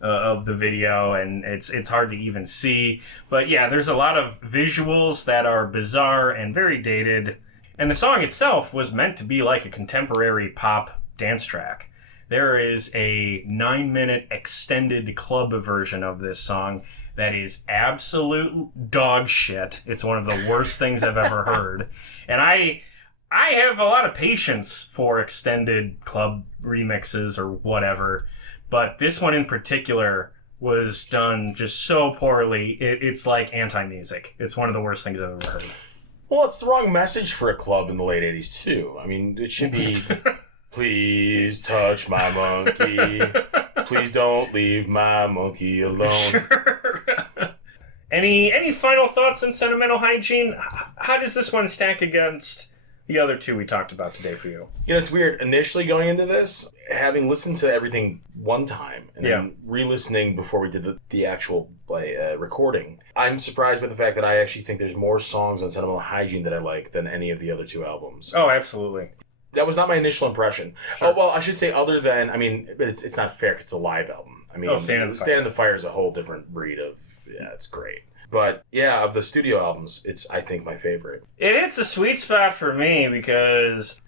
of the video, and it's hard to even see. But yeah, there's a lot of visuals that are bizarre and very dated. And the song itself was meant to be like a contemporary pop dance track. There is a 9-minute extended club version of this song that is absolute dog shit. It's one of the worst things I've ever heard. And I have a lot of patience for extended club remixes or whatever, but this one in particular was done just so poorly. It's like anti-music. It's one of the worst things I've ever heard. Well, it's the wrong message for a club in the late 80s, too. I mean, it should be... Please touch my monkey. Please don't leave my monkey alone. Sure. Any final thoughts on Sentimental Hygiene? How does this one stack against The other two we talked about today for you. You know, it's weird. Initially going into this, having listened to everything one time and then re-listening before we did the actual recording, I'm surprised by the fact that I actually think there's more songs on Sentimental Hygiene that I like than any of the other two albums. Oh, absolutely. That was not my initial impression. Sure. Oh, well, I should say other than, I mean, it's not fair because it's a live album. I mean, Stand in the Fire is a whole different breed of, it's great. But yeah, of the studio albums, it's, I think, my favorite. It hits a sweet spot for me because,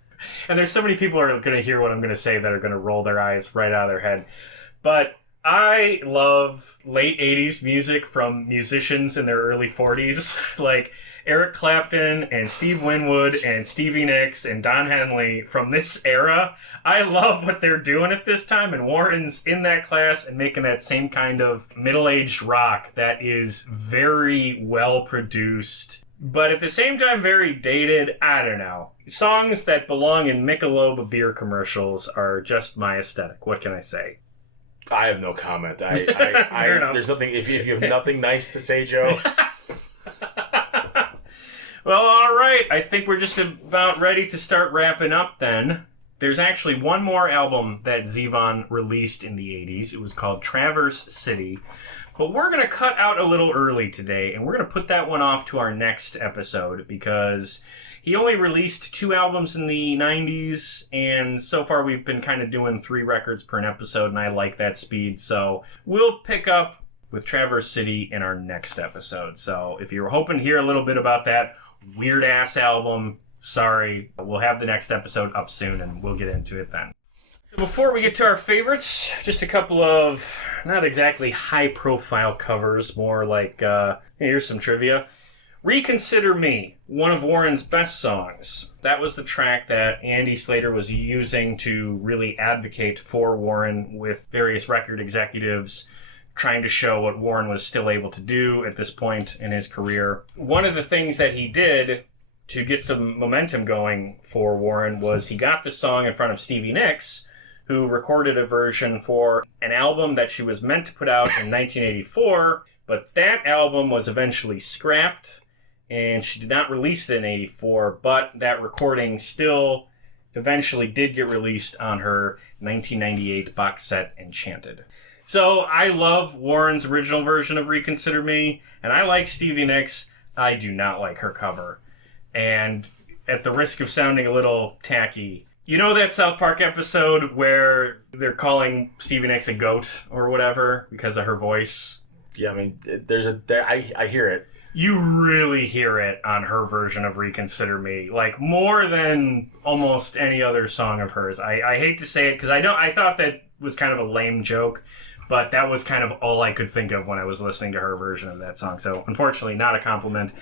and there's so many people are going to hear what I'm going to say that are going to roll their eyes right out of their head. But I love late 80s music from musicians in their early 40s, like Eric Clapton and Steve Winwood and Stevie Nicks and Don Henley from this era. I love what they're doing at this time, and Warren's in that class and making that same kind of middle-aged rock that is very well produced, but at the same time very dated. I don't know. Songs that belong in Michelob beer commercials are just my aesthetic. What can I say? I have no comment. There's nothing. If you have nothing nice to say, Joe. Well, all right. I think we're just about ready to start wrapping up then. There's actually one more album that Zevon released in the 80s. It was called Traverse City. But we're going to cut out a little early today, and we're going to put that one off to our next episode because he only released 2 albums in the 90s, and so far we've been kind of doing 3 records per an episode, and I like that speed. So we'll pick up with Traverse City in our next episode. So if you're hoping to hear a little bit about that weird-ass album, sorry, we'll have the next episode up soon, and we'll get into it then. Before we get to our favorites, just a couple of not exactly high-profile covers, more like, here's some trivia. Reconsider Me, one of Warren's best songs. That was the track that Andy Slater was using to really advocate for Warren with various record executives, trying to show what Warren was still able to do at this point in his career. One of the things that he did to get some momentum going for Warren was he got the song in front of Stevie Nicks, who recorded a version for an album that she was meant to put out in 1984, but that album was eventually scrapped, and she did not release it in 84, but that recording still eventually did get released on her 1998 box set, Enchanted. So I love Warren's original version of Reconsider Me, and I like Stevie Nicks. I do not like her cover. And at the risk of sounding a little tacky, you know that South Park episode where they're calling Stevie Nicks a goat or whatever because of her voice? Yeah, I mean, I hear it. You really hear it on her version of Reconsider Me, like more than almost any other song of hers. I hate to say it because I thought that was kind of a lame joke, but that was kind of all I could think of when I was listening to her version of that song. So, unfortunately, not a compliment.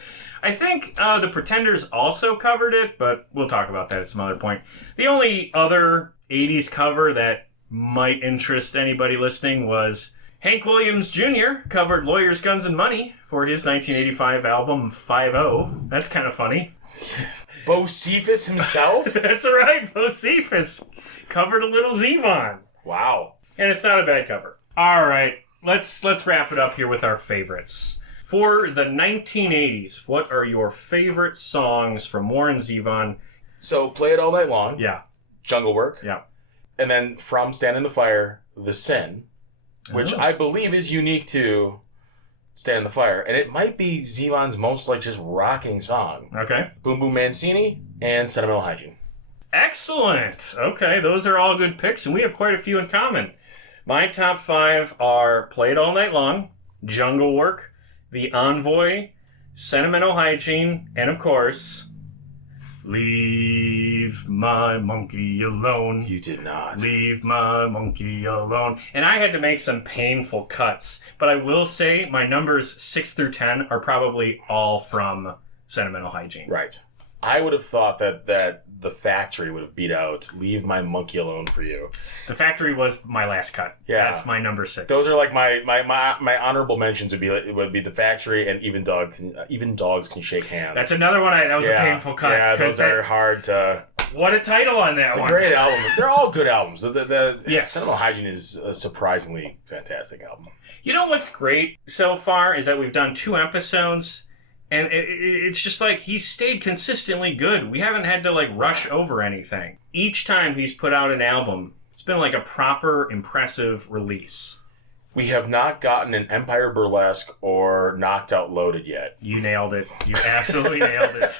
I think the Pretenders also covered it, but we'll talk about that at some other point. The only other 80s cover that might interest anybody listening was Hank Williams Jr. covered Lawyers, Guns, and Money for his 1985 album 5-0. That's kind of funny. Bo Cephas himself? That's right, Bo Cephas covered a little Zevon. Wow. And it's not a bad cover. All right, let's wrap it up here with our favorites. For the 1980s, what are your favorite songs from Warren Zevon? So, Play It All Night Long. Yeah. Jungle Work. Yeah. And then from Stand in the Fire, The Sin, which I believe is unique to Stand in the Fire. And it might be Zevon's most, just rocking song. Okay. Boom Boom Mancini and Sentimental Hygiene. Excellent. Okay, those are all good picks, and we have quite a few in common. My top 5 are Play It All Night Long, Jungle Work, The Envoy, Sentimental Hygiene, and of course, Leave My Monkey Alone. You did not. Leave My Monkey Alone. And I had to make some painful cuts, but I will say my numbers 6 through 10 are probably all from Sentimental Hygiene. Right. I would have thought that The Factory would have beat out Leave My Monkey Alone for you. The Factory was my last cut. Yeah. That's my number 6. Those are like my honorable mentions would be The Factory and Even Dogs Can Shake Hands. That's another one. That was a painful cut. Yeah, those are hard to... What a title on that one. It's a great album. They're all good albums. Yes. Sentimental Hygiene is a surprisingly fantastic album. You know what's great so far is that we've done 2 episodes, And it's just like he's stayed consistently good. We haven't had to like rush over anything. Each time he's put out an album, it's been like a proper, impressive release. We have not gotten an Empire Burlesque or Knocked Out Loaded yet. You nailed it. You absolutely nailed it.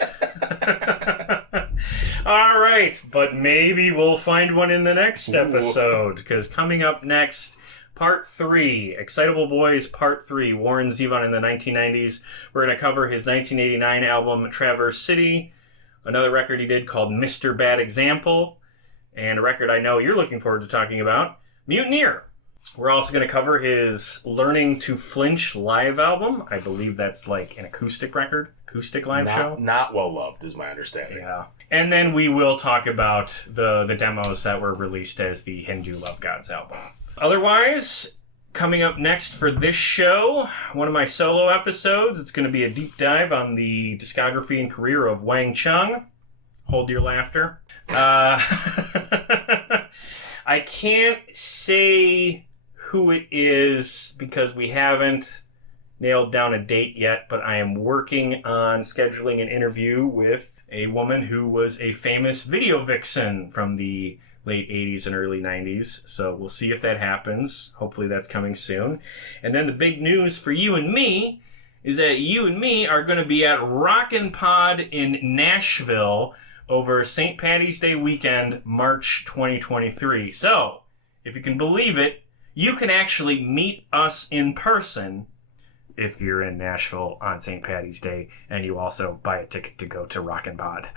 All right, but maybe we'll find one in the next episode, because coming up next, Part 3, Excitable Boys Part 3, Warren Zevon in the 1990s. We're going to cover his 1989 album, Traverse City, another record he did called Mr. Bad Example, and a record I know you're looking forward to talking about, Mutineer. We're also going to cover his Learning to Flinch live album. I believe that's like an acoustic record, acoustic live show. Not well loved, is my understanding. Yeah. And then we will talk about the demos that were released as the Hindu Love Gods album. Otherwise, coming up next for this show, one of my solo episodes, it's going to be a deep dive on the discography and career of Wang Chung. Hold your laughter. I can't say who it is because we haven't nailed down a date yet, but I am working on scheduling an interview with a woman who was a famous video vixen from the late 80s and early 90s. So we'll see if that happens. Hopefully that's coming soon. And then the big news for you and me is that you and me are going to be at Rockin' Pod in Nashville over St. Paddy's Day weekend, March 2023. So, if you can believe it, you can actually meet us in person if you're in Nashville on St. Paddy's Day, and you also buy a ticket to go to Rockin' Pod.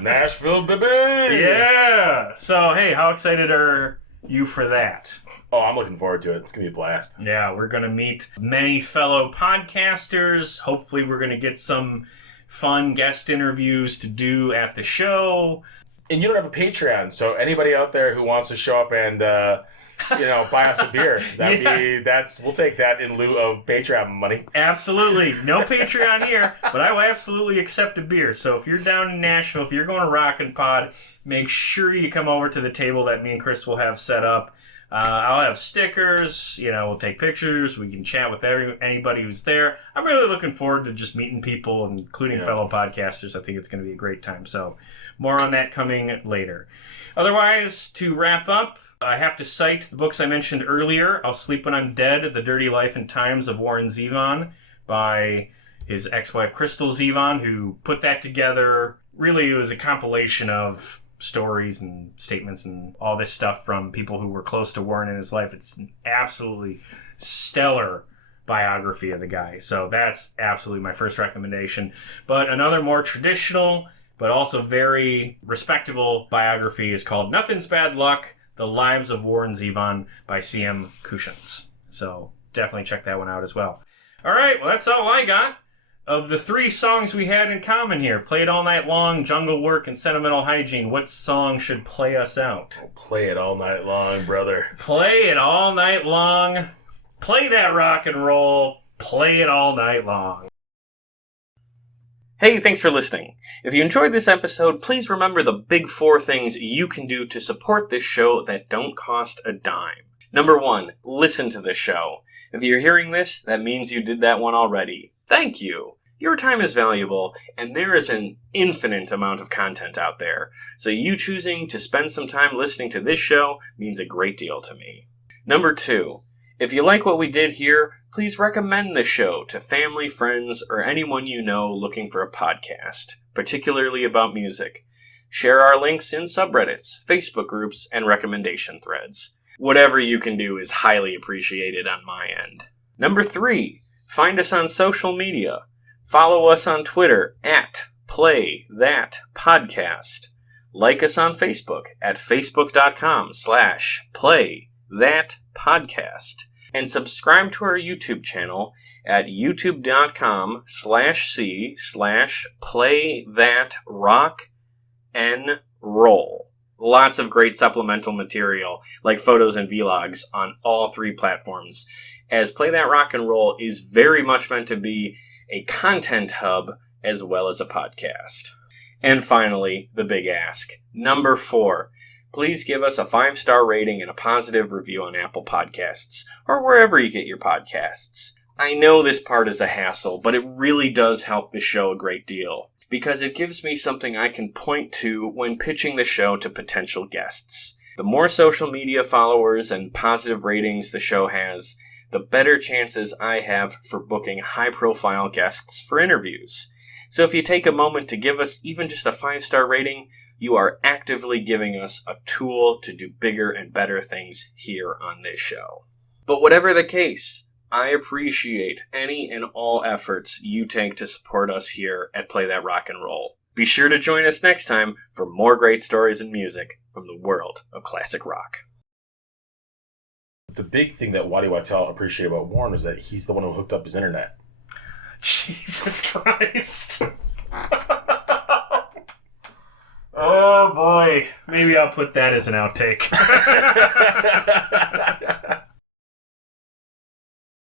Nashville, baby! Yeah! So, hey, how excited are you for that? Oh, I'm looking forward to it. It's going to be a blast. Yeah, we're going to meet many fellow podcasters. Hopefully we're going to get some fun guest interviews to do at the show. And you don't have a Patreon, so anybody out there who wants to show up and buy us a beer, we'll take that in lieu of Patreon money. Absolutely. No Patreon here, but I will absolutely accept a beer. So if you're down in Nashville, if you're going to Rockin' Pod, make sure you come over to the table that me and Chris will have set up. I'll have stickers, we'll take pictures, we can chat with anybody who's there. I'm really looking forward to just meeting people, including fellow podcasters. I think it's going to be a great time. So more on that coming later. Otherwise, to wrap up, I have to cite the books I mentioned earlier. I'll Sleep When I'm Dead, The Dirty Life and Times of Warren Zevon by his ex-wife Crystal Zevon, who put that together. Really, it was a compilation of stories and statements and all this stuff from people who were close to Warren in his life. It's an absolutely stellar biography of the guy. So that's absolutely my first recommendation. But another more traditional, but also very respectable biography is called Nothing's Bad Luck, The Lives of Warren Zevon by C.M. Kushins. So definitely check that one out as well. All right, well, that's all I got. Of the 3 songs we had in common here, Play It All Night Long, Jungle Work, and Sentimental Hygiene, what song should play us out? Play it all night long, brother. Play it all night long. Play that rock and roll. Play it all night long. Hey, thanks for listening. If you enjoyed this episode, please remember the big 4 things you can do to support this show that don't cost a dime. Number 1, listen to the show. If you're hearing this, that means you did that one already. Thank you. Your time is valuable, and there is an infinite amount of content out there. So you choosing to spend some time listening to this show means a great deal to me. Number 2, if you like what we did here, please recommend the show to family, friends, or anyone you know looking for a podcast, particularly about music. Share our links in subreddits, Facebook groups, and recommendation threads. Whatever you can do is highly appreciated on my end. Number 3, find us on social media. Follow us on Twitter at PlayThatPodcast. Like us on Facebook at facebook.com/PlayThatPodcast. And subscribe to our YouTube channel at youtube.com/C/PlayThatRock'n'Roll. Lots of great supplemental material, like photos and vlogs, on all 3 platforms, as Play That Rock and Roll is very much meant to be a content hub as well as a podcast. And finally, the big ask. Number 4, please give us a 5-star rating and a positive review on Apple Podcasts, or wherever you get your podcasts. I know this part is a hassle, but it really does help the show a great deal, because it gives me something I can point to when pitching the show to potential guests. The more social media followers and positive ratings the show has, the better chances I have for booking high-profile guests for interviews. So if you take a moment to give us even just a 5-star rating, you are actively giving us a tool to do bigger and better things here on this show. But whatever the case, I appreciate any and all efforts you take to support us here at Play That Rock and Roll. Be sure to join us next time for more great stories and music from the world of classic rock. The big thing that Waddy Wachtel appreciated about Warren was that he's the one who hooked up his internet. Jesus Christ. Oh boy. Maybe I'll put that as an outtake.